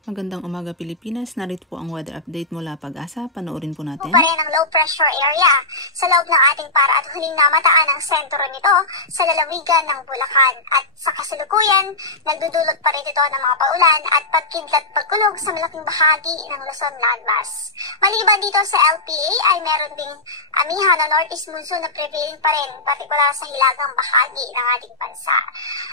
Magandang umaga Pilipinas, narito po ang weather update mula Pag-asa. Panoorin po natin. Pa rin ang low pressure area sa loob ng ating para at huling namataan ang sentro nito sa lalawigan ng Bulacan. At sa kasalukuyan, nagdudulot pa rin ito ng mga paulan at pagkidlat pagkulog sa malaking bahagi ng Luzon landmass. Maliban dito sa LPA ay meron ding amihan na northeast monsoon na prevailing pa rin, partikular sa hilagang bahagi ng ating bansa.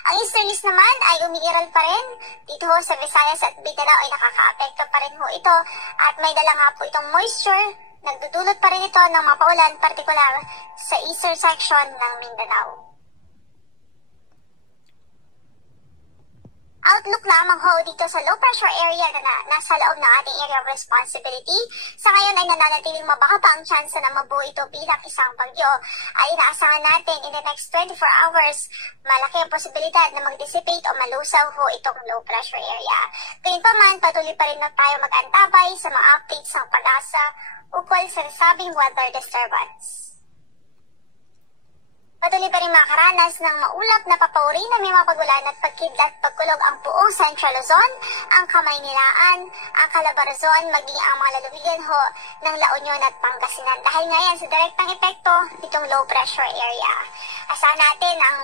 Ang easterlies naman ay umiiral pa rin dito sa Visayas at Mindanao ay nakaka-apekto pa rin ho ito at may dala nga po itong moisture. Nagdudulot pa rin ito ng mga paulan, partikular sa eastern section ng Mindanao. Outlook lamang ho dito sa low pressure area na nasa loob ng ating area of responsibility. Sa ngayon ay nananatiling mabaka pa ang tsansa na mabuo ito bilang isang bagyo. Ay inaasahan natin in the next 24 hours, malaki ang posibilidad na mag-dissipate o malusaw ho itong low pressure area. Gayunpaman, patuloy pa rin na tayo mag-antabay sa mga updates ng Pag-asa ukol sa nasabing weather disturbance. Patuloy pa rin makaranas ng maulap na papawri na may mga pagulan at pagkidlat pagkulog ang buong Central Luzon, ang Kamaynilaan, ang Calabarzon, maging ang mga lalawigan ho ng La Union at Pangasinan. Dahil nga yan sa direktang epekto nitong low pressure area. Asahan natin ang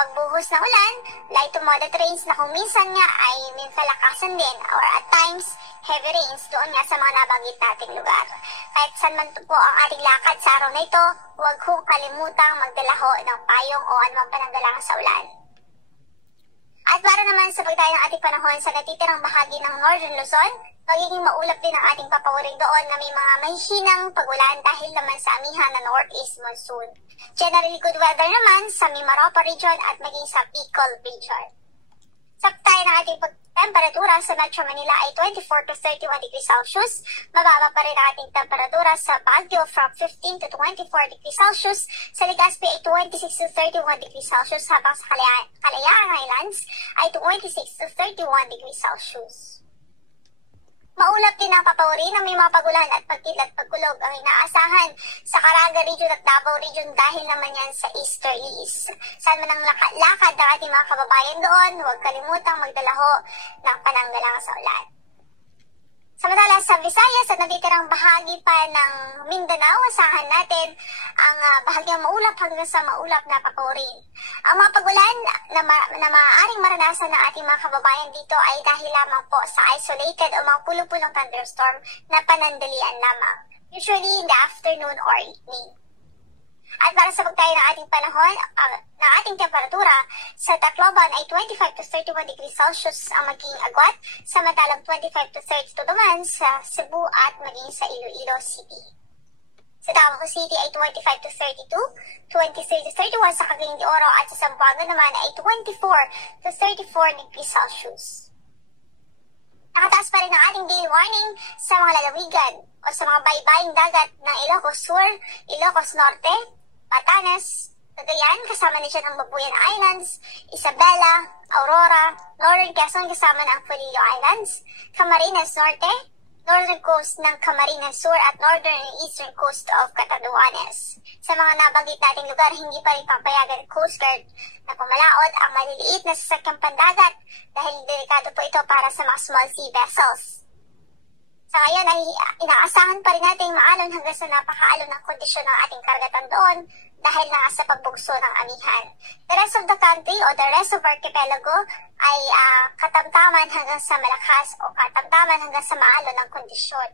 pagbuhos ng ulan, light to moderate rains na kung minsan nga ay minkalakasan din or at times heavy rains doon nga sa mga nabanggit nating lugar. Kahit saan man po ang ating lakad sa araw na ito, huwag kong kalimutang magdala ho ng payong o anumang pananggalangan sa ulan. At para naman sa pagdating ng ating panahon sa natitirang bahagi ng Northern Luzon, magiging maulap din ang ating papawiring doon na may mga mahihinang pagulan dahil naman sa amihan na northeast monsoon. Generally good weather naman sa Mimaropa region at maging sa Bicol region. Sa tayo ng ating temperatura sa Metro Manila ay 24 to 31 degrees Celsius. Mababa pa rin ang ating temperatura sa Baguio from 15 to 24 degrees Celsius. Sa Legazpi ay 26 to 31 degrees Celsius habang sa Kalayaan Islands ay 26 to 31 degrees Celsius. Maulap din ang papawri ng may mga pagulan at pagkidlat pagkulog ang inaasahan sa Caraga region at Davao region dahil naman yan sa easterlies. Saan man ang lakad ng ating mga kababayan doon, huwag kalimutang magdala ho ng pananggalang sa ulan. Samantala sa Visayas at natitirang bahagi pa ng Mindanao, asahan natin ang bahagyang maulap hanggang sa maulap na papawri. Ang mga pagulan na maaaring maranasan ng ating mga kababayan dito ay dahil lamang po sa isolated o mga pulong-pulong thunderstorm na panandalian lamang, usually in the afternoon or evening. At para sa pagtayo ng ating panahon, ng ating temperatura, sa Tacloban ay 25 to 31 degrees Celsius ang maging agwat, samantalang 25 to 32 naman sa Cebu at maging sa Iloilo City. Sa Davao City ay 25 to 32, 23 to 31 sa Cagayan de Oro at sa Zamboanga naman ay 24 to 34 degrees Celsius. Nakataas pa rin ang ating daily warning sa mga lalawigan o sa mga baybaying dagat ng Ilocos Sur, Ilocos Norte, Batanes, Cagayan, kasama na dyan ang Babuyan Islands, Isabela, Aurora, Northern Quezon kasama ng Polillo Islands, Camarines Norte, Northern Coast ng Camarines Sur at Northern and Eastern Coast of Catanduanes. Sa mga nabanggit nating lugar, hindi pa rin papayagan ng Coast Guard na pumalaot ang maliliit na sasakyang pandagat dahil delikado po ito para sa mga small sea vessels. Sa ngayon ay inaasahan pa rin natin maalon hanggang sa napakaalon ng kondisyon ng ating karagatan doon dahil na sa pagbugso ng amihan. The rest of the country o the rest of archipelago ay katamtaman hanggang sa malakas o katamtaman hanggang sa maalon ng kondisyon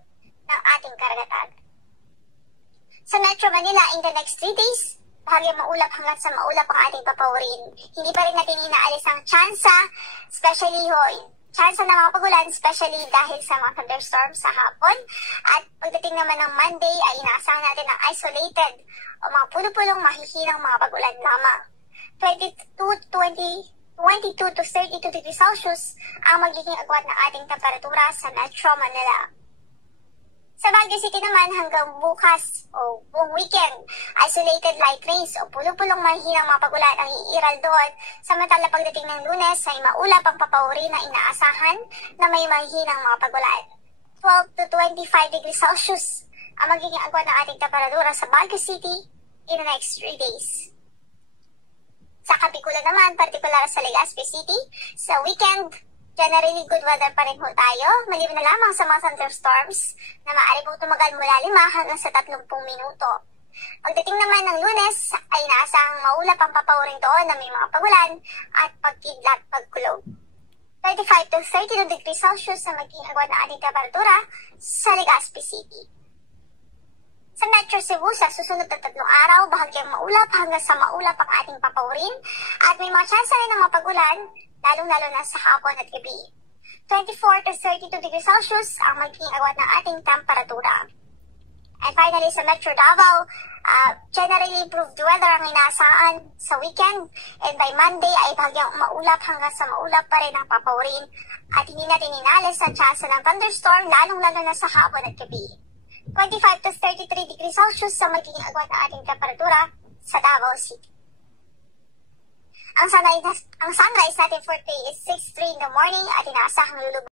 ng ating karagatan. Sa Metro Manila in the next 3 days, bahagyang maulap hanggang sa maulap ang ating papawirin. Hindi pa rin natin inaalis ang tsansa, especially tsansa ng mga pagulan, especially dahil sa mga thunderstorms sa hapon. At pagdating naman ng Monday ay inaasahan natin ang isolated o mga pulo-pulong mahihinang mga pagulan lamang. 22 to 32 degrees Celsius ang magiging agwat ng ating temperatura sa Metro Manila. Sa Baguio City naman hanggang bukas o buong weekend, isolated light rains o pulo-pulong mahihinang mga pagulan ang iiral doon. Samantala pagdating ng Lunes ay maulap ang papawri na inaasahan na may mahihinang mga pagulan. 12 to 25 degrees Celsius ang magiging agwat ng ating temperatura sa Baguio City in the next 3 days. Sa Kapikulan naman, partikular sa Legazpi City, sa weekend, Generally, good weather pa rin ho tayo, maliban na lamang sa mga thunderstorms na maaari pong tumagal mula 5 hanggang sa 30 minuto. Pagdating naman ng Lunes, ay inaasahang maulap ang papawring doon na may mga pagulan at pagkidlat pagkulog. 25 to 32 degrees Celsius na magiging agad na ating temperatura sa Legazpi City. Sa Metro Cebu, sa susunod na 3 araw, bahagyang maulap hanggang sa maulap ang ating papawrin at may mga tsansa rin ng mapagulan, lalong-lalo na sa hapon at gabi. 24 to 32 degrees Celsius ang magiging agad ng ating temperatura. And finally, sa Metro Davao, generally improved weather ang inaasahan sa weekend. And by Monday ay bahagyang maulap hanggang sa maulap pa rin ang papawrin. At hindi natin inalis ang tsansa ng thunderstorm, lalong-lalo na sa hapon at gabi. 25 to 33 degrees Celsius sa magiging agad ng ating temperatura sa Davao City. Ang sunrise natin for today is 6:03 in the morning at inaasahang lulubog